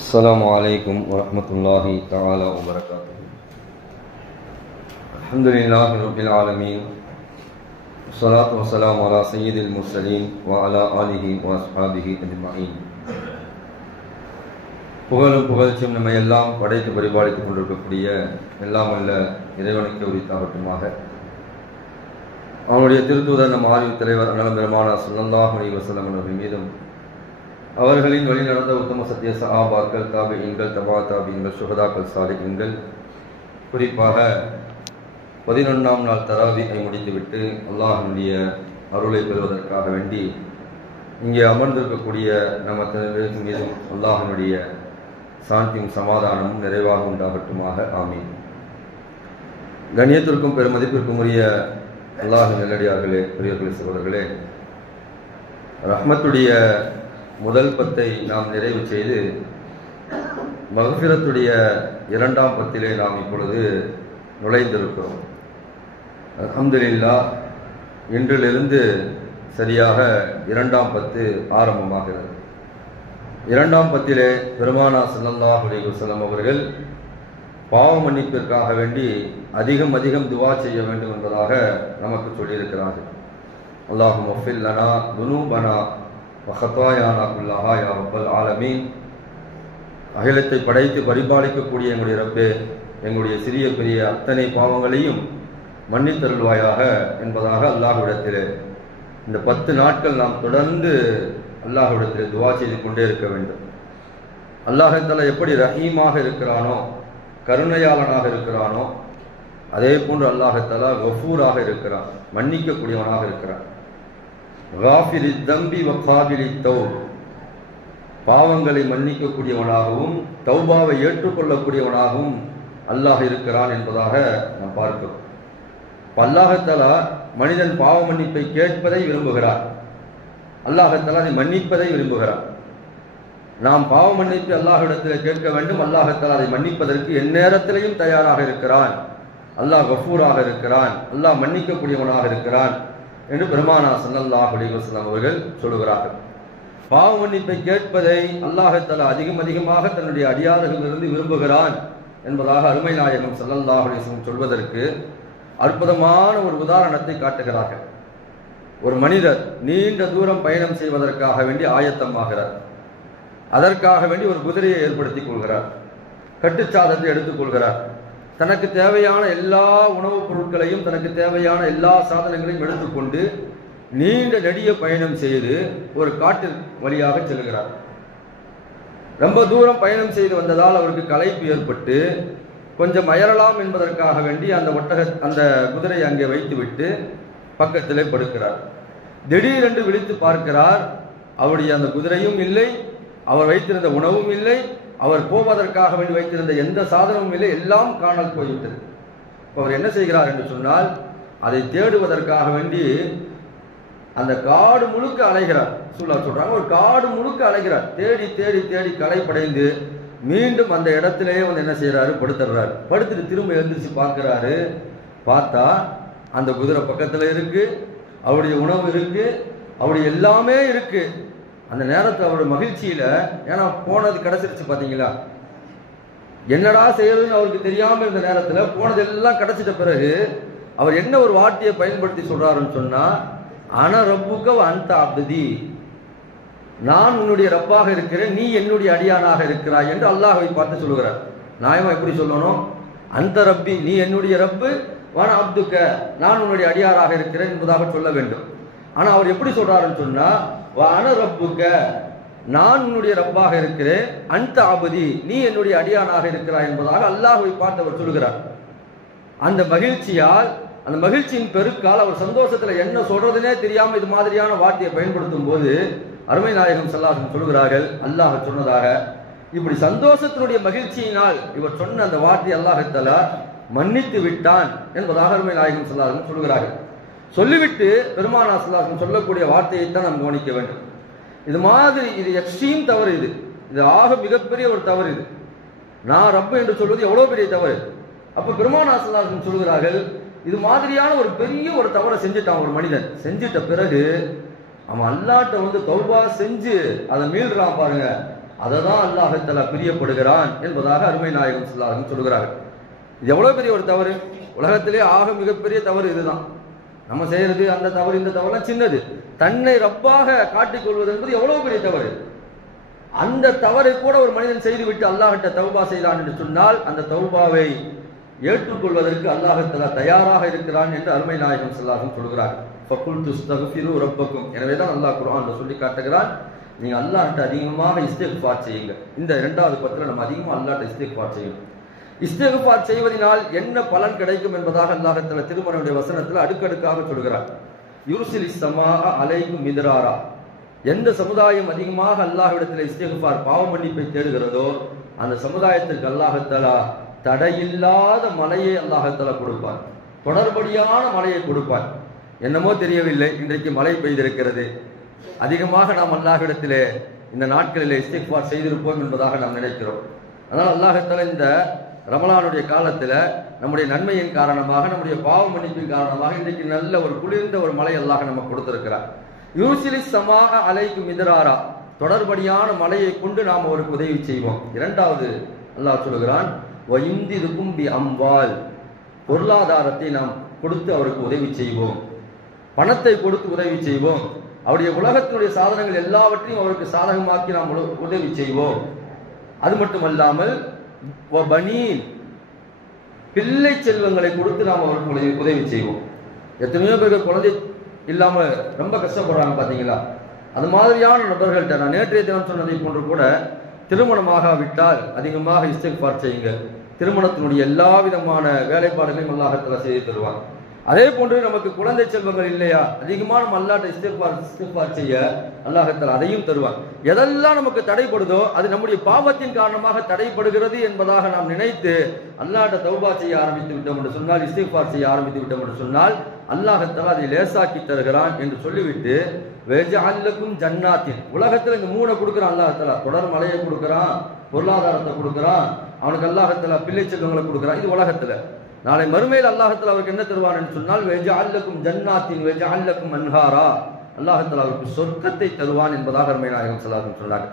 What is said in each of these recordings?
السلام عليكم ورحمة الله تعالى وبركاته. الحمد لله رب العالمين، والصلاة والسلام على سيد المرسلين وعلى آله وأصحابه أجمعين. புகழும் புகழ்ச்சியும் நம்ம எல்லாம் படைத்து பரிபாலித்துக் கொண்டிருக்கக்கூடிய எல்லாம் அல்ல இறைவனுக்கு உரித்தாகட்டுமாக. அவனுடைய திருத்தூதர் நம் ஆய்வு தலைவர் அண்ணலம் பெருமானார் ஸல்லல்லாஹு அலைஹி வஸல்லம் அவர்கள் மீதும், அவர்களின் வழி நடந்த உத்தம சத்திய சஹாபாக்கள், தாபிஈன்கள், தபா தாபிஈன்கள், சுஹதாக்கள், சாலிஹீன்கள், குறிப்பாக 11ஆம் நாள் தராவீஹை முடித்துவிட்டு அல்லாஹ்வுடைய அருளை பெறுவதற்காக வேண்டி இங்கே அமர்ந்திருக்கக்கூடிய நம்ம அனைவரின் மீதும் அல்லாஹ்வுடைய சாந்தியும் சமாதானமும் நிறைவாக உண்டாகட்டுமாக. ஆமீன். கண்ணியத்திற்கும் பெருமதிப்பிற்கும் உரிய அல்லாஹ் நல்லடியார்களே, பெரியவர்களே, சகோதரர்களே, ரஹ்மத்துடைய முதல் பத்தை நாம் நிறைவு செய்து மக்ஃபிரத்துடைய 2ஆம் பத்திலே நாம் இப்பொழுது நுழைந்திருக்கிறோம். அல்ஹம்துலில்லாஹ், இன்றிலிருந்து சரியாக 2ஆம் பத்து ஆரம்பமாகிறது. 2ஆம் பத்திலே பெருமானார் ஸல்லல்லாஹு அலைஹி வஸல்லம் அவர்கள் பாவ மன்னிப்பிற்காக வேண்டி அதிகம் துவா செய்ய வேண்டும் என்பதாக நமக்கு சொல்லியிருக்கிறார்கள். அல்லாஹும்ம ஃபில் லனா துனூபனா வ ஹதாயானா குல்லஹா யா ரப்பல் ஆலமீன். அகிலத்தை படைத்து பரிபாலிக்கக்கூடிய எங்களுடைய ரப்பே, எங்களுடைய சிறிய பெரிய அத்தனை பாவங்களையும் மன்னித்தருள்வாயாக என்பதாக அல்லாஹ்விடத்திலே இந்த 10 நாட்கள் நாம் தொடர்ந்து அல்லாஹ்விடத்திலே துவா செய்து கொண்டே இருக்க வேண்டும். அல்லாஹ் தஆலா எப்படி ரஹீமாக இருக்கிறானோ, கருணையாளனாக இருக்கிறானோ, அதே போன்று அல்லாஹ் தஆலா கஃபூராக இருக்கிறான், மன்னிக்கக்கூடியவனாக இருக்கிறான். காஃபிரி தம்பி வ காபிலி தௌப், பாவங்களை மன்னிக்கக்கூடியவனாகவும் தௌபாவை ஏற்றுக்கொள்ளக்கூடியவனாகவும் அல்லாஹ் இருக்கிறான் என்பதாக நாம் பார்க்கிறோம். அல்லாஹ் தஆலா மனிதன் பாவ மன்னிப்பை கேட்பதை விரும்புகிறார், அல்லாஹ் தஆலா அதை மன்னிப்பதை விரும்புகிறார். நாம் பாவ மன்னிப்பு அல்லாஹ்விடத்தில் கேட்க வேண்டும். அல்லாஹ் தஆலா அதை மன்னிப்பதற்கு எந்நேரத்திலையும் தயாராக இருக்கிறான். அல்லாஹ் கஃபூராக இருக்கிறான், அல்லாஹ் மன்னிக்கக்கூடியவனாக இருக்கிறான் என்று பெருமானார் ஸல்லல்லாஹு அலைஹி வஸல்லம் அவர்கள் சொல்லுகிறார்கள். பாவ மன்னிப்பை கேட்பதை அல்லாஹ் தஆலா அதிகமாக தன்னுடைய அடியார்களிலிருந்து விரும்புகிறான் என்பதாக அருமை நாயகம் ஸல்லல்லாஹு அலைஹி வஸல்லம் சொல்வதற்கு அற்புதமான ஒரு உதாரணத்தை காட்டுகிறார்கள். ஒரு மனிதர் நீண்ட தூரம் பயணம் செய்வதற்காக வேண்டி ஆயத்தமாகிறார். அதற்காக வேண்டி ஒரு குதிரையை ஏற்படுத்திக் கொள்கிறார், கட்டுச்சாதத்தை எடுத்துக் கொள்கிறார். தனக்கு தேவையான எல்லா உணவுப் பொருட்களையும், தனக்கு தேவையான எல்லா சாதனங்களையும் எடுத்துக்கொண்டு நீண்ட நெடிய பயணம் செய்து ஒரு காட்டின் வழியாக செல்கிறார். ரொம்ப தூரம் பயணம் செய்து வந்ததால் அவருக்கு களைப்பு ஏற்பட்டு கொஞ்சம் அயரலாம் என்பதற்காக வேண்டி அந்த குதிரையை அங்கே வைத்துவிட்டு பக்கத்திலே படுக்கிறார். திடீரென்று விழித்து பார்க்கிறார், அவருடைய அந்த குதிரையும் இல்லை, அவர் வைத்திருந்த உணவும் இல்லை, அவர் போவதற்காக வேண்டி வைத்திருந்த எந்த சாதனமும் இல்லை, எல்லாம் காணல் போய்விட்டது. அவர் என்ன செய்கிறார் என்று சொன்னால், அதை தேடுவதற்காக வேண்டி அந்த காடு முழுக்க அலைகிறார். சொல்றாங்க, ஒரு காடு முழுக்க அலைகிறார். தேடி தேடி தேடி களைப்படைந்து மீண்டும் அந்த இடத்திலேயே வந்து என்ன செய்யறாரு, படுத்துறாரு. படுத்துட்டு திரும்ப எழுந்திரிச்சு பார்க்கிறாரு. பார்த்தா அந்த குதிரை பக்கத்துல இருக்கு, அவருடைய உணவு இருக்கு, அவருடைய எல்லாமே இருக்கு. அந்த நேரத்தில் அவருடைய மகிழ்ச்சியில, ஏன்னா போனது கிடைச்சிருச்சு பாத்தீங்களா, என்னடா செய்யறதுன்னு அவருக்கு தெரியாம இருந்த நேரத்தில் போனதெல்லாம் கிடைச்சிட்ட பிறகு அவர் என்ன ஒரு வார்த்தையை பயன்படுத்தி சொல்றாருன்னு சொன்னா, அன ரப்புக அந்த அப்தி, நான் உன்னுடைய ரப்பாக இருக்கிறேன், நீ என்னுடைய அடியானாக இருக்கிறாய் என்று அல்லாஹ்வை பார்த்து சொல்லுகிறார். நியாயமா எப்படி சொல்லணும்? அந்த ரப்பி, நீ என்னுடைய ரப்பு, வான அப்துக்க, நான் உன்னுடைய அடியாராக இருக்கிறேன் என்பதாக சொல்ல வேண்டும். ஆனா அவர் எப்படி சொல்றாருன்னு சொன்னா, வான ரப்புக்க, நான் உன்னுடைய ரப்பாக இருக்கிறேன், அந்த அபதி, நீ என்னுடைய அடியானாக இருக்கிறாய் என்பதாக அல்லாஹ்வை பார்த்து அவர் சொல்லுகிறார். அந்த மகிழ்ச்சியால், அந்த மகிழ்ச்சியின் பெருக்கால் அவர் சந்தோஷத்துல என்ன சொல்றதுனே தெரியாம இது மாதிரியான வார்த்தையை பயன்படுத்தும் போது அருமை நாயகம் ஸல்லல்லாஹு அலைஹி வஸல்லம் சொல்கிறார்கள், அல்லாஹ் சொன்னதாக இப்படி சந்தோஷத்தினுடைய மகிழ்ச்சியினால் இவர் சொன்ன அந்த வார்த்தை அல்லாஹ் தஆலா மன்னித்து விட்டான் என்பதாக அருமை நாயகம் ஸல்லல்லாஹு அலைஹி வஸல்லம் சொல்கிறார்கள். சொல்லிவிட்டு பெருமானார் ஸல்லல்லாஹு அலைஹி வஸல்லம் சொல்லக்கூடிய வார்த்தையை தான் நாம் கவனிக்க வேண்டும். இது மாதிரி இது எக்ஸ்ட்ரீம் தவறு, இது ஆக மிகப்பெரிய ஒரு தவறு. இது நான் ரப்பு என்று சொல்வது எவ்வளவு பெரிய தவறு. அப்ப பெருமானார் ஸல்லல்லாஹு அலைஹி வஸல்லம் சொல்கிறார்கள், இது மாதிரியான ஒரு பெரிய ஒரு தவறை செஞ்சுட்டான் ஒரு மனிதன். செஞ்சிட்ட பிறகு அவன் அல்லாஹ்ட்ட வந்து தௌபா செஞ்சு அதை மீள்றான் பாருங்க, அதை தான் அல்லாஹ் தஆலா பிரியப்படுகிறான் என்பதாக அருமை நாயகம் ஸல்லல்லாஹு அலைஹி வஸல்லம் சொல்கிறார்கள். இது எவ்வளவு பெரிய ஒரு தவறு! உலகத்திலே ஆக மிகப்பெரிய தவறு இதுதான். நம்ம செய்யறது அந்த தவறு இந்த தவறுலாம் சின்னது. தன்னை ரப்பாக காட்டிக்கொள்வது என்பது எவ்வளவு பெரிய தவறு! அந்த தவறை கூட ஒரு மனிதன் செய்துவிட்டு அல்லாஹ்கிட்ட தௌபா செய்தான் என்று சொன்னால் அந்த தௌபாவை ஏற்றுக்கொள்வதற்கு அல்லாஹ் தஆலா தயாராக இருக்கிறான் என்று அருமை நாயகம் ஸல்லல்லாஹு அலைஹி வஸல்லம் சொல்கிறார். ஃபகுல்து இஸ்தக்ஃபிரு ரப்பக்கும். எனவேதான் அல்லாஹ் குர்ஆன்ல சொல்லி காட்டுகிறான், நீங்க அல்லாஹ்கிட்ட அதிகமாக இஸ்திக்ஃபார் செய்யுங்க. இந்த இரண்டாவது பத்துல நம்ம அதிகமாக அல்லாஹ்கிட்ட இஸ்திக்ஃபார் செய்யணும். இஸ்திக்ஃபார் செய்வதனால் என்ன பலன் கிடைக்கும் என்பதாக அல்லாஹ் தஆலா திருமறையுடைய வசனத்தில் அடுக்கடுக்காக சொல்கிறார். யுர்சிலிஸ் ஸமாஅ அலைக்கும் மித்ராரா. எந்த சமுதாயம் அதிகமாக அல்லாஹ்விடத்தில் இஸ்திக்ஃபார் பாவ மன்னிப்பை தேடுகிறதோ அந்த சமுதாயத்திற்கு அல்லாஹ் தஆலா தடையில்லாத மழையை அல்லாஹ் தஆலா கொடுப்பான். தொடர்படியான மழையை கொடுப்பான். என்னமோ தெரியவில்லை, இன்றைக்கு மழை பெய்திருக்கிறது. அதிகமாக நாம் அல்லாஹ்விடத்திலே இந்த நாட்களிலே இஸ்திக்ஃபார் செய்திருப்போம் என்பதாக நாம் நினைக்கிறோம். அதனால் அல்லாஹ் தஆலா இந்த ரமலானுடைய காலத்துல நம்முடைய நன்மையின் காரணமாக, நம்முடைய பாவ மன்னிப்பின் காரணமாக இன்றைக்கு நல்ல ஒரு குளிர்ந்த ஒரு மழை அல்லாஹ் நமக்கு கொடுத்திருக்கிறார். யூசிலிஸ் ஸமாஅ அலைக்கும் மித்ராரா. தொடர்படியான மழையை கொண்டு நாம் அவருக்கு உதவி செய்வோம். இரண்டாவது அல்லாஹ் சொல்கிறான், வயுந்திதுக்கும் பி அம்வால். பொருளாதாரத்தை நாம் கொடுத்து அவருக்கு உதவி செய்வோம், பணத்தை கொடுத்து உதவி செய்வோம். அவருடைய உலகத்தினுடைய சாதனங்கள் எல்லாவற்றையும் அவருக்கு சாதகமாக்கி நாம் உதவி செய்வோம். அது மட்டுமல்லாமல் பனீன், பிள்ளை செல்வங்களை கொடுத்து நாம் அவருக்கு உதவி செய்வோம். எத்தனையோ பேருக்கு குழந்தை இல்லாம ரொம்ப கஷ்டப்படுறாங்க பாத்தீங்களா? அது மாதிரியான நபர்கள்ட்ட நான் நேற்றைய தினம் சொன்னதை போன்று கூட திருமணமாகாவிட்டால் அதிகமாக இஸ்திக்ஃபார் செய்யுங்க. திருமணத்தினுடைய எல்லா விதமான வேலைப்பாடுகளையும் அல்லாஹ் தஆலா செய்து தருவார். அதே போன்று நமக்கு குழந்தை செல்வங்கள் இல்லையா, அதிகமான அல்லாஹ்ட்ட இஸ்திக்ஃபார் செய்ய அல்லாஹ் தஆலா அதையும் தருவார். எதெல்லாம் நமக்கு தடைப்படுதோ அது நம்முடைய பாவத்தின் காரணமாக தடைப்படுகிறது என்பதாக நாம் நினைத்து அல்லாஹ்ட்ட தௌபா செய்ய ஆரம்பித்து விட்டோம் என்று சொன்னால், இஸ்திக்ஃபார் செய்ய ஆரம்பித்து விட்டோம் என்று சொன்னால் அல்லாஹ் தஆலா அதை லேசாக்கி தருகிறான் என்று சொல்லிவிட்டு, வஜஅல் லக்கும் ஜன்னாத்தின். உலகத்தில் இந்த மூணை கொடுக்குறான் அல்லாஹ் தஆலா. தொடர் மழையை கொடுக்குறான், பொருளாதாரத்தை கொடுக்குறான், அவனுக்கு அல்லாஹ் தஆலா பிள்ளை செல்வங்களை கொடுக்குறான். இது உலகத்துல. நாளை மறுமையில் அல்லாஹ் தஆலா அவருக்கு என்ன தருவான் என்று சொன்னால், வஜஅல் லக்கும் ஜன்னாத்தின் வஜஅல் லக்கும் அன்ஹாரா. அல்லாஹ் தஆலா அவருக்கு சொர்க்கத்தை தருவான் என்பதாக அருமை நாயகம் ஸல்லல்லாஹு அலைஹி வஸல்லம் சொன்னார்.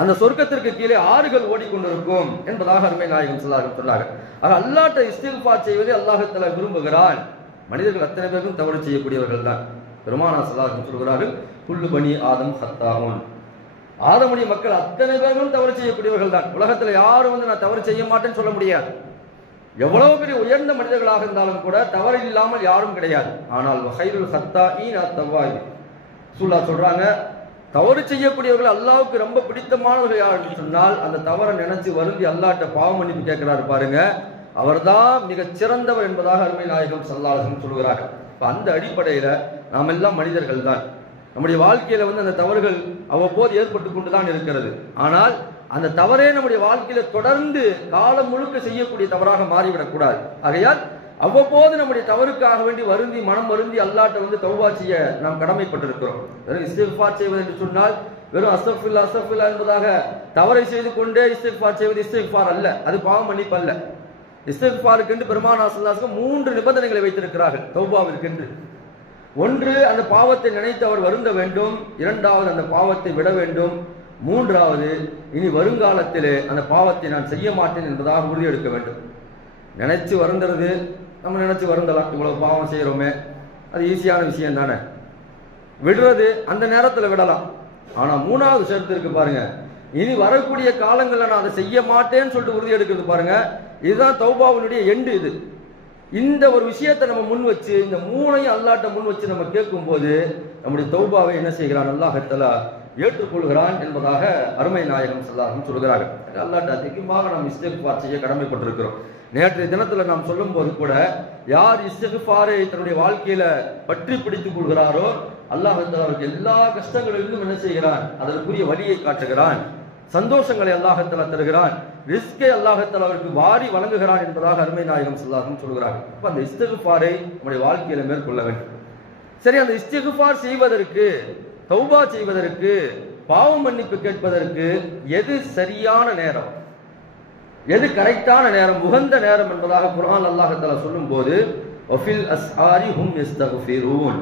அந்த சொர்க்கத்திற்கு கீழே ஆறுகள் ஓடிக்கொண்டிருக்கும் என்பதாக அருமை நாயகம் ஸல்லல்லாஹு அலைஹி வஸல்லம் சொன்னார். ஆக அல்லாஹ்ட்ட இஸ்திக்ஃபார் செய்வதை அல்லாஹ் தஆலா விரும்புகிறான். மனிதர்கள் அத்தனை பேரும் தவறு செய்யக்கூடியவர்கள் தான். பெருமானார் ஸல்லல்லாஹு அலைஹி வஸல்லம் சொல்கிறார்கள், குல்லு பனி ஆதம் ஹத்தாவுன். ஆதமுடைய மக்கள் அத்தனை பேரும் தவறு செய்யக்கூடியவர்கள் தான். உலகத்துல யாரும் நான் தவறு செய்ய மாட்டேன்னு சொல்ல முடியாது. எவ்வளவு பெரிய உயர்ந்த மனிதர்களாக இருந்தாலும் கூட தவறு இல்லாமல் யாரும் கிடையாது. ஆனால் வஹைருல் ஹத்தாஈன் அத்தவாயிப். ரசூலுல்லாஹ் சொல்றாங்க, தவறு செய்யக்கூடியவர்கள் அல்லாஹ்வுக்கு ரொம்ப பிடித்தமானவர்கள் யார் என்று சொன்னால் அந்த தவறை நினைச்சு வருந்தி அல்லாஹ்ட்ட பாவ மன்னிப்பு கேட்கிறாரு பாருங்க, அவர்தான் மிக சிறந்தவர் என்பதாக அருமை நாயகம் ஸல்லல்லாஹு அலைஹி வஸல்லம் சொல்கிறார்கள். அந்த அடிப்படையில நாம் எல்லாம் மனிதர்கள் தான். நம்முடைய வாழ்க்கையில அந்த தவறுகள் அவ்வப்போது ஏற்பட்டு கொண்டுதான் இருக்கிறது. ஆனால் அந்த தவறே நம்முடைய வாழ்க்கையில தொடர்ந்து காலம் முழுக்க செய்யக்கூடிய தவறாக மாறிவிடக் கூடாது. ஆகையால் அவ்வப்போது நம்முடைய தவறுக்காக வேண்டி வருந்தி மனம் வருந்தி அல்லாஹ்ட்ட தௌபா செய்ய நாம் கடமைப்பட்டிருக்கிறோம். வெறும் இஸ்திக்ஃபார் செய்வது என்று சொன்னால் வெறும் அஸ்தக்ஃபிருல்லாஹ் அஸ்தக்ஃபிருல்லாஹ் என்பதாக தவறை செய்து கொண்டே இஸ்திக்ஃபார் செய்வது இஸ்திக்ஃபார் அல்ல, அது பாவ மன்னிப்பு அல்ல. இஸ்திக்ஃபாருக்கு என்று பெருமானார் ஸல்லல்லாஹு அலைஹி வஸல்லம் 3 நிபந்தனைகளை வைத்திருக்கிறார்கள் தௌபாவிற்கு. ஒன்று, அந்த பாவத்தை நினைத்து அவர் வருந்த வேண்டும். இரண்டாவது, அந்த பாவத்தை விட வேண்டும். மூன்றாவது, இனி வருங்காலத்திலே அந்த பாவத்தை நான் செய்ய மாட்டேன் என்பதாக உறுதி எடுக்க வேண்டும். நினைச்சு வருந்துறது, நம்ம நினைச்சு வருந்தலாம், இவ்வளவு பாவம் செய்யறோமே, அது ஈஸியான விஷயம் தானே. விடுறது அந்த நேரத்தில் விடலாம். ஆனா மூணாவது ஷரத்து இருக்கு பாருங்க, இனி வரக்கூடிய காலங்களில் நான் அதை செய்ய மாட்டேன்னு சொல்லிட்டு உறுதி எடுக்கிறது பாருங்க, இதுதான் தௌபாவினுடைய எண்டு. இது இந்த ஒரு விஷயத்தை நம்ம முன் வச்சு, இந்த மூணையும் அல்லாஹ்ட்ட முன் வச்சு நம்ம கேட்கும் போது நம்முடைய தௌபாவை என்ன செய்கிறான் அல்லாஹ் தஆலா ஏற்றுக்கொள்கிறான் என்பதாக அருமை நாயகம் ஸல்லல்லாஹு அலைஹி வஸல்லம் சொல்கிறார்கள். அல்லாஹ்ட்ட அதிகமாக நாம் இஸ்திக்ஃபார் செய்ய கடமைப்பட்டிருக்கிறோம். நேற்றைய தினத்துல நாம் சொல்லும் போது கூட, யார் இஸ்திக்ஃபாரை தன்னுடைய வாழ்க்கையில பற்றி பிடித்துக் கொள்கிறாரோ அல்லாஹ் தஆலா அவருக்கு எல்லா கஷ்டங்களிலிருந்தும் என்ன செய்கிறான், அதற்குரிய வழியை காட்டுகிறான், சந்தோஷங்களை அல்லாஹ் தஆலா தருகிறான், ரிஸ்கை அல்லாஹ் தஆலா அவருக்கு வாரி வழங்குகிறான் என்பதாக அருமை நாயகம் ஸல்லல்லாஹு அலைஹி வஸல்லம் சொல்கிறார்கள். அப்ப அந்த இஸ்திக்ஃபாரை நம்முடைய வாழ்க்கையில மேற்கொள்ள வேண்டும். சரி, அந்த இஸ்திக்ஃபார் செய்வதற்கு, தௌபா செய்வதற்கு, பாவ மன்னிப்பு கேட்பதற்கு எது சரியான நேரம், எது கரெக்டான நேரம், உகந்த நேரம் என்பதாக குர்ஆன் அல்லாஹ் தஆலா சொல்லும் போது, வஃபில் அஸ்ஹாரி ஹும் யஸ்தக்ஃபிரூன்.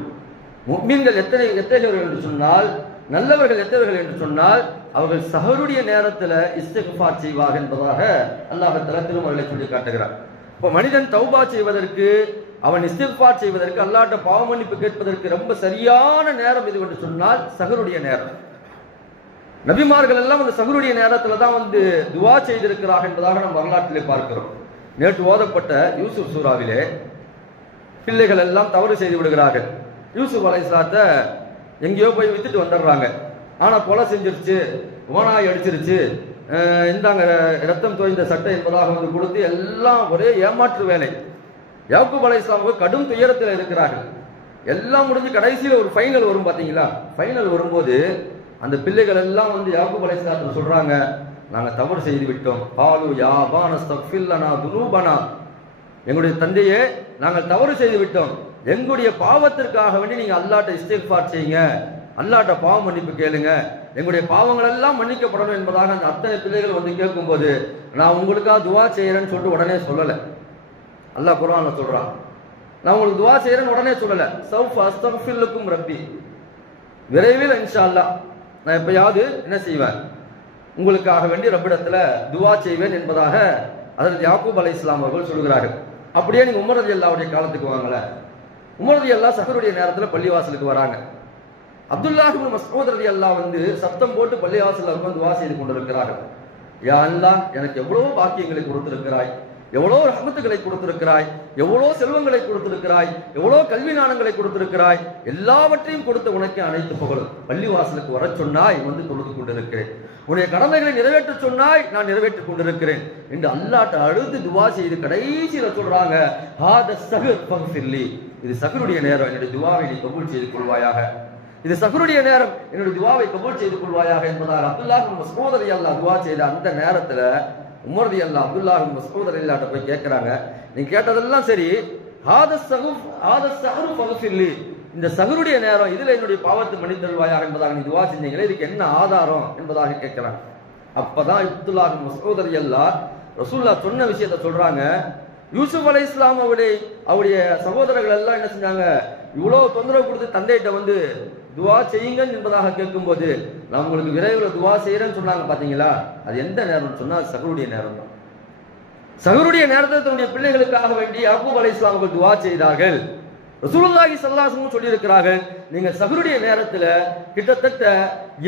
முஃமின்கள் எத்தகையவர்கள் என்று சொன்னால், நல்லவர்கள் எத்தவர்கள் என்று சொன்னால் அவர்கள் சஹருடைய நேரத்தில் இஸ்திக்ஃபார் செய்வார்கள் என்பதாக அல்லாஹ் தஆலா திருமறையிலே சொல்லி காட்டுகிறார். இப்போ மனிதன் தௌபா செய்வதற்கு, அவன் இஸ்திக்ஃபார் செய்வதற்கு, அல்லாஹ்ட்ட பாவ மன்னிப்பு கேட்பதற்கு ரொம்ப சரியான நேரம் எது என்று சொன்னால் சஹருடைய நேரம். நபிமார்கள் எல்லாம் அந்த சஹருடைய நேரத்தில் தான் வந்து துவா செய்திருக்கிறார்கள் என்பதாக நாம் வரலாற்றிலே பார்க்கிறோம். நேற்று ஓதப்பட்ட யூசுப் சூராவிலே பிள்ளைகள் எல்லாம் தவறு செய்து விடுகிறார்கள். யூசுப் அலைஹிஸ்ஸலாத்தை எங்கேயோ போய் வித்துட்டு வந்துடுறாங்க. ஆனால் கொலை செஞ்சிருச்சு, ஓனாய் அடிச்சிருச்சு, இந்தாங்க ரத்தம் தோய்ந்த சட்டை என்பதாக வந்து கொடுத்து எல்லாம் ஒரே ஏமாற்று வேலை. யாக்கூப் அலைஹிஸ்ஸலாம் கடும் துயரத்தில் இருக்கிறார்கள். எல்லாம் முடிஞ்சு கடைசியில் ஒரு ஃபைனல் வரும் பார்த்தீங்களா? ஃபைனல் வரும்போது அந்த பிள்ளைகள் எல்லாம் வந்து யாக்கூப் அலைஹிஸ்ஸலாத்தை சொல்றாங்க, நாங்கள் தவறு செய்து விட்டோம். காலு யா அபானா அஸ்தக்ஃபிர் லனா துனூபனா, எங்களுடைய தந்தையே நாங்கள் தவறு செய்து விட்டோம், எங்களுடைய பாவத்திற்காக வேண்டி நீங்க அல்லாஹ்ட்ட இஸ்திக்ஃபார் செய்யுங்க, அல்லாஹ்ட்ட பாவ மன்னிப்பு கேளுங்க, எங்களுடைய பாவங்கள் எல்லாம் மன்னிக்கப்படணும் என்பதாக அந்த அத்தனை பிள்ளைகள் வந்து கேட்கும்போது நான் உங்களுக்காக துவா செய்யறேன்னு சொல்லிட்டு உடனே சொல்லலை. அல்லாஹ் குர்ஆன்ல சொல்றான், நான் உங்களுக்கு துவா செய்யறேன்னு உடனே சொல்லல. சௌஃப அஸ்தக்ஃபிர் லக்கும் ரப்பி, விரைவில் இன்ஷா அல்லாஹ் நான் எப்பயாவது என்ன செய்வேன், உங்களுக்காக வேண்டி ரப்பிடத்துல துவா செய்வேன் என்பதாக ஹஜ்ரத் யாக்கூப் அலைஹிஸ்ஸலாம் அவர்கள் சொல்கிறார்கள். அப்படியே நீங்க உமர் ரலியல்லாஹுடைய காலத்துக்கு வாங்கல. உமர் ரலியல்லாஹு சஹருடைய நேரத்தில் பள்ளிவாசலுக்கு வராங்க. அப்துல்லாஹ் இப்னு மஸ்ஊத் ரலியல்லாஹு வந்து சத்தம் போட்டு பள்ளிவாசல்ல உட்கார்ந்து துவா செய்து கொண்டிருக்கிறார்கள். யா அல்லாஹ், எனக்கு எவ்வளவு பாக்கியங்களை கொடுத்திருக்கிறாய், எவ்வளவு ரஹ்மத்துகளை கொடுத்திருக்கிறாய், எவ்வளவு செல்வங்களை கொடுத்திருக்கிறாய், எவ்வளவு கல்வி ஞானங்களை கொடுத்திருக்கிறாய், எல்லாவற்றையும் கொடுத்து உனக்கு அனைத்து புகழும். பள்ளிவாசலுக்கு வர சொன்னாய், வந்து தொழுது கொண்டிருக்கிறேன், உன்னுடைய கடமைகளை நிறைவேற்ற சொன்னாய், நான் நிறைவேற்றிக் கொண்டிருக்கிறேன் என்று அல்லாஹ்ட்ட அழுது துவா செய்து கடைசியில சொல்றாங்க, ஹாத ஸஹர் ஃபக்ஃபிர்லி, இது சஹருடைய நேரம், என்னுடைய துவாவை நீ கபூல் செய்து கொள்வாயாக, இது சஹருடைய நேரம், என்னுடைய துவாவை கபூல் செய்து கொள்வாயாக என்பதாக அப்துல்லாஹ் இப்னு மஸ்ஊத் ரலியல்லாஹு துவா செய்த அந்த நேரத்துல உமர் ரலியல்லாஹு அப்துல்லாஹ் இப்னு மஸ்ஊத் ரலியல்லாஹு போய் கேட்கிறாங்க, நீங்க கேட்டதெல்லாம் சரி, ஹாத ஸஹர் ஃபக்ஃபிர்லி, இந்த சஹருடைய நேரம், இதுல என்னுடைய பாவத்தை மன்னித்தருள்வாயாக என்பதாக நீ துவா செஞ்சீங்களே, இதுக்கு என்ன ஆதாரம் என்பதாக கேட்கிறாங்க. அப்பதான் அப்துல்லாஹ் இப்னு மஸ்ஊத் ரலியல்லாஹு ரசூலுல்லாஹ் சொன்ன விஷயத்தை சொல்றாங்க. யூசுப் அலைஹிஸ்ஸலாம் அவருடைய சகோதரர்கள் எல்லாம் என்ன செஞ்சாங்க, இவ்வளவு தொந்தரவு கொடுத்து தந்தையிட்ட வந்து துவா செய்யுங்க என்பதாக கேட்கும்போது நான் உங்களுக்கு விரைவில் துவா செய்யறேன்னு சொன்னாங்க பாத்தீங்களா, அது எந்த நேரம் சொன்னா சஹருடைய நேரம் தான். சஹருடைய நேரத்தில் தன்னுடைய பிள்ளைகளுக்காக வேண்டி யாக்கூப் அலைஹிஸ்ஸலாம் அவர்கள் துவா செய்தார்கள். ரசூலுல்லாஹி ஸல்லல்லாஹு அலைஹி வஸல்லம் சொல்லி இருக்கிறார்கள், நீங்க சஹருடைய நேரத்துல கிட்டத்தட்ட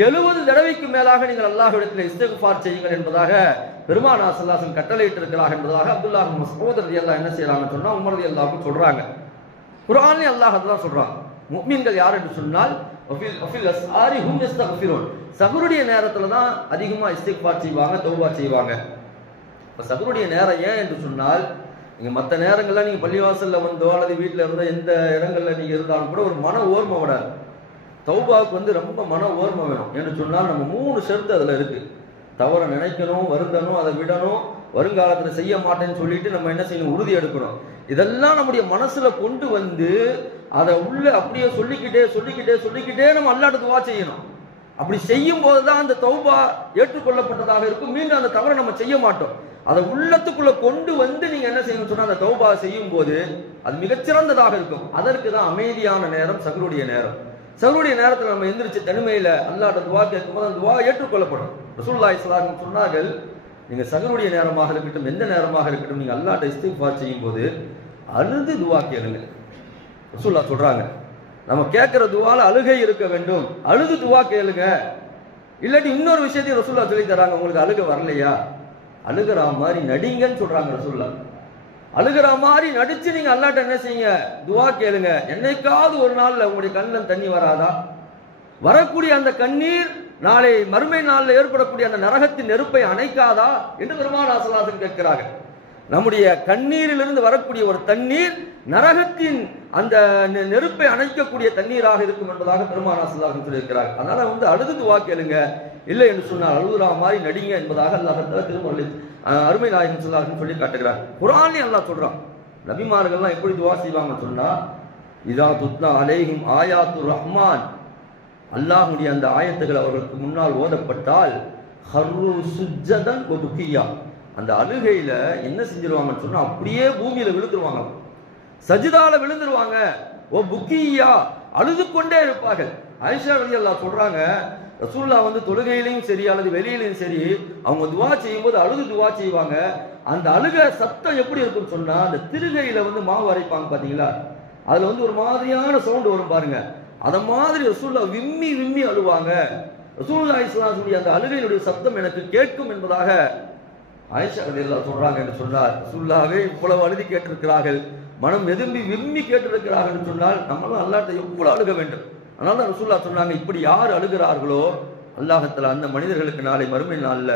70 தடவைக்கு மேலாக நீங்கள் அல்லாஹ்விடத்தில் இஸ்திக்ஃபார் செய்யுங்கள் என்பதாக பெருமானார் ஸல்லல்லாஹு அலைஹி வஸல்லம் கட்டளையிட்டு இருக்கிறார்கள் என்பதாக அப்துல்லாஹ் இப்னு மஸ்ஊத் ரலியல்லாஹு என்ன செய்யறாங்கன்னு சொன்னா உமர் ரலியல்லாஹு சொல்றாங்க. குர்ஆன்ல அல்லாஹ் அதான் சொல்றான், முஃமின்கள் யார் என்று சொன்னால் வஃபில் அஸ்ஆரி ஹும் யஸ்தக்ஃபிரூன், சஹருடைய நேரத்துல தான் அதிகமா இஸ்திக்ஃபார் செய்வாங்க, தௌபா செய்வாங்க. இப்ப சஹருடைய நேரம் ஏன் என்று சொன்னால், நீங்க மற்ற நேரங்கள்ல நீங்க பள்ளிவாசல்ல வந்தோ அல்லது வீட்டுல இருந்தோ எந்த இடங்கள்ல நீங்க இருந்தாலும் கூட ஒரு மன ஓர்மை விடாது. தௌபாவுக்கு வந்து ரொம்ப மன ஓர்மை வேணும் என்று சொன்னால் நம்ம 3 ஷர்த்து அதுல இருக்கு. தவற நினைக்கணும், வருந்தணும், அதை விடணும், வருங்காலத்துல செய்ய மாட்டேன்னு சொல்லிட்டு நம்ம என்ன செய்யணும், உறுதி எடுக்கணும். இதெல்லாம் நம்முடைய மனசுல கொண்டு வந்து அதை உள்ள அப்படியே சொல்லிக்கிட்டே நம்ம அல்லாஹ்ட்ட துவா செய்யணும். அப்படி செய்யும் போதுதான் அந்த தௌபா ஏற்றுக்கொள்ளப்பட்டதாக இருக்கும். மீண்டும் அந்த தவறை நம்ம செய்ய மாட்டோம். அதை உள்ளத்துக்குள்ள கொண்டு வந்து நீங்க என்ன செய்யணும் சொன்னா அந்த தௌபா செய்யும் போது அது மிகச்சிறந்ததாக இருக்கும். அதற்கு தான் அமைதியான நேரம் சஹருடைய நேரம். சஹருடைய நேரத்தில் நம்ம எந்திரிச்சு தனிமையில அல்லாஹ்ட்ட துவா கேட்கும்போது அந்த துவா ஏற்றுக்கொள்ளப்படும். ரசூலுல்லாஹி ஸல்லல்லாஹு அலைஹி வஸல்லம் சொன்னார்கள், நீங்க சஹருடைய நேரமாக இருக்கட்டும், எந்த நேரமாக இருக்கட்டும், நீங்க அல்லாஹ்ட்ட இஸ்திக்ஃபார் செய்யும் போது அழுது துவா கேளுங்க. ரசூலுல்லாஹ் சொல்றாங்க, நம்ம கேட்கிற துவால அழுகை இருக்க வேண்டும், அழுது துவா கேளுங்க. இல்லாட்டி இன்னொரு விஷயத்தையும் ரசூலுல்லாஹ் சொல்லி தராங்க, உங்களுக்கு அழுக வரலையா, அழுகிற மாதிரி நடிங்கன்னு சொல்றாங்க ரசூலுல்லாஹ். அழுகிற மாதிரி நடிச்சு நீங்க அல்லாஹ்ட்ட என்ன செய்யுங்க, துவா கேளுங்க. என்னைக்காவது ஒரு நாள்ல உங்களுடைய கண்ணில் தண்ணி வராதா? வரக்கூடிய அந்த கண்ணீர் நாளை மறுமை நாளில் ஏற்படக்கூடிய அந்த நரகத்தின் நெருப்பை அணைக்காதா என்று பெருமானார் ஸல்லல்லாஹு அலைஹி வஸல்லம் கேட்கிறார்கள். நம்முடைய கண்ணீரிலிருந்து வரக்கூடிய ஒரு தண்ணீர் நரகத்தின் அந்த நெருப்பை அணைக்கக்கூடிய தண்ணீராக இருக்கும் என்பதாக பெருமானார் ஸல்லல்லாஹு அலைஹி வஸல்லம் சொல்லியிருக்கிறார்கள். அதனால வந்து அழுது துவா கேளுங்க, இல்லை என்று சொன்னால் அழுகுறா மாதிரி நடிங்க என்பதாக அல்லாஹ் திருமறையில் அருமை நாயகம் ஸல்லல்லாஹு அலைஹி வஸல்லம் சொல்லி காட்டுகிறார். குர்ஆன்லயே அல்லாஹ் சொல்றான், நபிமார்கள்லாம் எப்படி துவா செய்வாங்கன்னு சொன்னா, இதா துத்லா அலைஹிம் ஆயாத்துர் ரஹ்மான், அல்லாஹ்வுடைய அந்த ஆயத்துகள் அவர்களுக்கு முன்னால் ஓதப்பட்டால் ஹர்ரு சுஜ்ஜதன் வ புகியா, அந்த அழுகையில என்ன செஞ்சிருவாங்கன்னு சொன்னா அப்படியே பூமியில விழுந்துருவாங்க, சஜிதால விழுந்துருவாங்க. ஓ புக்கியா, அழுது கொண்டே இருப்பார்கள். ஆயிஷா ரலியல்லாஹு சொல்றாங்க, ரசூலுல்லாஹ் வந்து தொழுகையிலையும் சரி அல்லது வெளியிலையும் சரி அவங்க துவா செய்யும் போது அழுது துவா செய்வாங்க. அந்த அழுக சத்தம் எப்படி இருக்குன்னு சொன்னா, அந்த திருகையில வந்து மாவு அரைப்பாங்க பாத்தீங்களா, அதுல வந்து ஒரு மாதிரியான சவுண்ட் வரும் பாருங்க. அத மாதிரி ரசூலுல்லாஹ் விம்மி விம்மி அழுவாங்க. ரசூலுல்லாஹி ஸல்லல்லாஹு அலைஹி வஸல்லம் அந்த அழுகையினுடைய சத்தம் எனக்கு கேட்கும் என்பதாக ஆயிஷா ரலியல்லாஹு சொல்றாங்க என்று சொன்னார். ரசூலுல்லாஹ்வே இவ்வளவு அழுதி கேட்டிருக்கிறார்கள், மனம் வெதும்பி விம்மி கேட்டிருக்கிறார்கள் என்று சொன்னால் நம்மளும் அல்லாஹ்ட்ட எவ்வளவு அழுக வேண்டும். அதனால தான் ரசூலுல்லாஹ் சொன்னாங்க, இப்படி யார் அழுகிறார்களோ அல்லாஹ் தஆலா அந்த மனிதர்களுக்கு நாளை மறுமை நாள்ல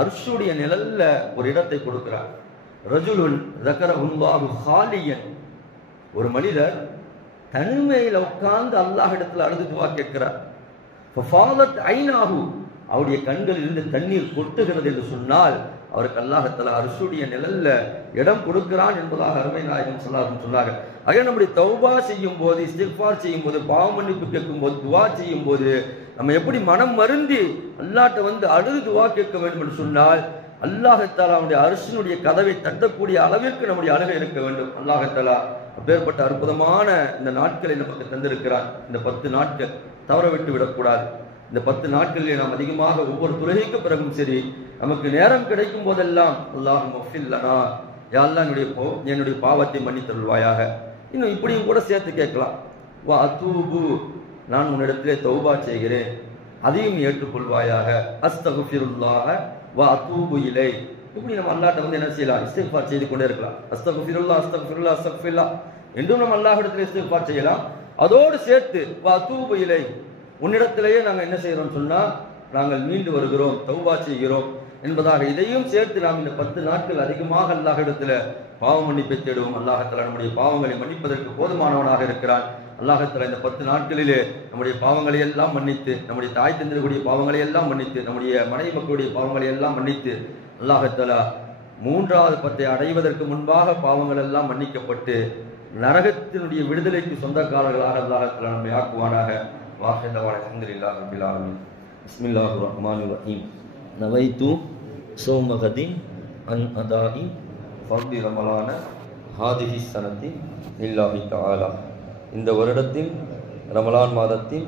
அர்ஷுடைய நிழல்ல ஒரு இடத்தை கொடுக்கிறார். ரஜுலுன் ஸக்கரஹுல்லாஹு ஹாலியன், ஒரு மனிதர் தனிமையில உட்கார்ந்து அல்லாஹ் இடத்துல அழுது துவா கேட்கிறார். ஃபஃபாலத் ஐனாஹு, அவருடைய கண்களில் இருந்து தண்ணீர் கொட்டுகிறது என்று சொன்னால் அவருக்கு அல்லாஹ் தஆலா அர்ஷுடைய நிழல்ல இடம் கொடுக்கிறான் என்பதாக அருமை நாயகம் ஸல்லல்லாஹு அலைஹி வஸல்லம் சொன்னாங்க. ஆக நம்முடைய தௌபா செய்யும் போது, இஸ்திக்ஃபார் செய்யும் போது, பாவ மன்னிப்பு கேட்கும் போது, துவா செய்யும் போது நம்ம எப்படி மனம் வருந்தி அல்லாஹ்ட்ட வந்து அழுது துவா கேட்க வேண்டும் என்று சொன்னால் அல்லாஹ் தஆலா அவனுடைய அர்ஷினுடைய கதவை தட்டக்கூடிய அளவிற்கு நம்முடைய அழுகை இருக்க வேண்டும். அல்லாஹ் தஆலா அப்பேற்பட்ட அற்புதமான இந்த நாட்களை நமக்கு தந்திருக்கிறான். இந்த 10 நாட்கள் தவற விட்டு விடக்கூடாது. இந்த 10 நாட்களிலே நாம் அதிகமாக ஒவ்வொரு தொழுகைக்கு பிறகும் சரி நமக்கு நேரம் கிடைக்கும் போதெல்லாம் அல்லாஹும்ம ஃபில் லனா, யா அல்லாஹ் என்னுடைய பாவத்தை மன்னித்தருள்வாயாக. இன்னும் இப்படியும் கூட சேர்த்து கேட்கலாம், வா அத்தூபு, நான் உன்னிடத்திலே தௌபா செய்கிறேன், அதையும் ஏற்றுக்கொள்வாயாக. அஸ்தகுஃபிருல்லாஹ வா அத்தூபு இலை. இப்படி நம்ம அல்லாஹ்ட்ட வந்து என்ன செய்யலாம், இஸ்திக்ஃபார் செய்து கொண்டே இருக்கலாம். அஸ்தகுஃபிருல்லாஹ் அஸ்தகுஃபிருல்லாஹ் அஸ்தகுஃபிருல்லாஹ் என்றும் நம்ம அல்லாஹ்விடத்திலே இஸ்திக்ஃபார் செய்யலாம். அதோடு சேர்த்து வா அத்தூபு இலை, உன்னிடத்திலேயே நாங்கள் என்ன செய்கிறோம் சொன்னா நாங்கள் மீண்டு வருகிறோம், தௌபா செய்கிறோம் என்பதாக இதையும் சேர்த்து நாம் இந்த 10 நாட்கள் அதிகமாக அல்லாஹ்விடத்துல பாவ மன்னிப்பை தேடுவோம். அல்லாஹ் தஆலா நம்முடைய பாவங்களை மன்னிப்பதற்கு போதுமானவனாக இருக்கிறான். அல்லாஹ் தஆலா இந்த 10 நாட்களிலே நம்முடைய பாவங்களை எல்லாம் மன்னித்து, நம்முடைய தாய் தந்தையருடைய பாவங்களை எல்லாம் மன்னித்து, நம்முடைய மனைவி மக்களுடைய பாவங்களை எல்லாம் மன்னித்து, அல்லாஹ் தஆலா 3வது 10 அடைவதற்கு முன்பாக பாவங்கள் எல்லாம் மன்னிக்கப்பட்டு நரகத்தினுடைய விடுதலைக்கு சொந்தக்காரர்களாக அல்லாஹ் தஆலா நம்மை ஆக்குவானாக. வாஹித வல்ஹம்துலில்லாஹி ரப்பில் ஆலமீன். பிஸ்மில்லாஹிர் ரஹ்மானிர் ரஹீம். நவைத்து சௌம கதின் அன் அதாஇ ஃபர்தி ரமலான ஹாதிஹி ஸனதி லில்லாஹி தஆலா. இந்த வருடத்தின் ரமலான் மாதத்தின்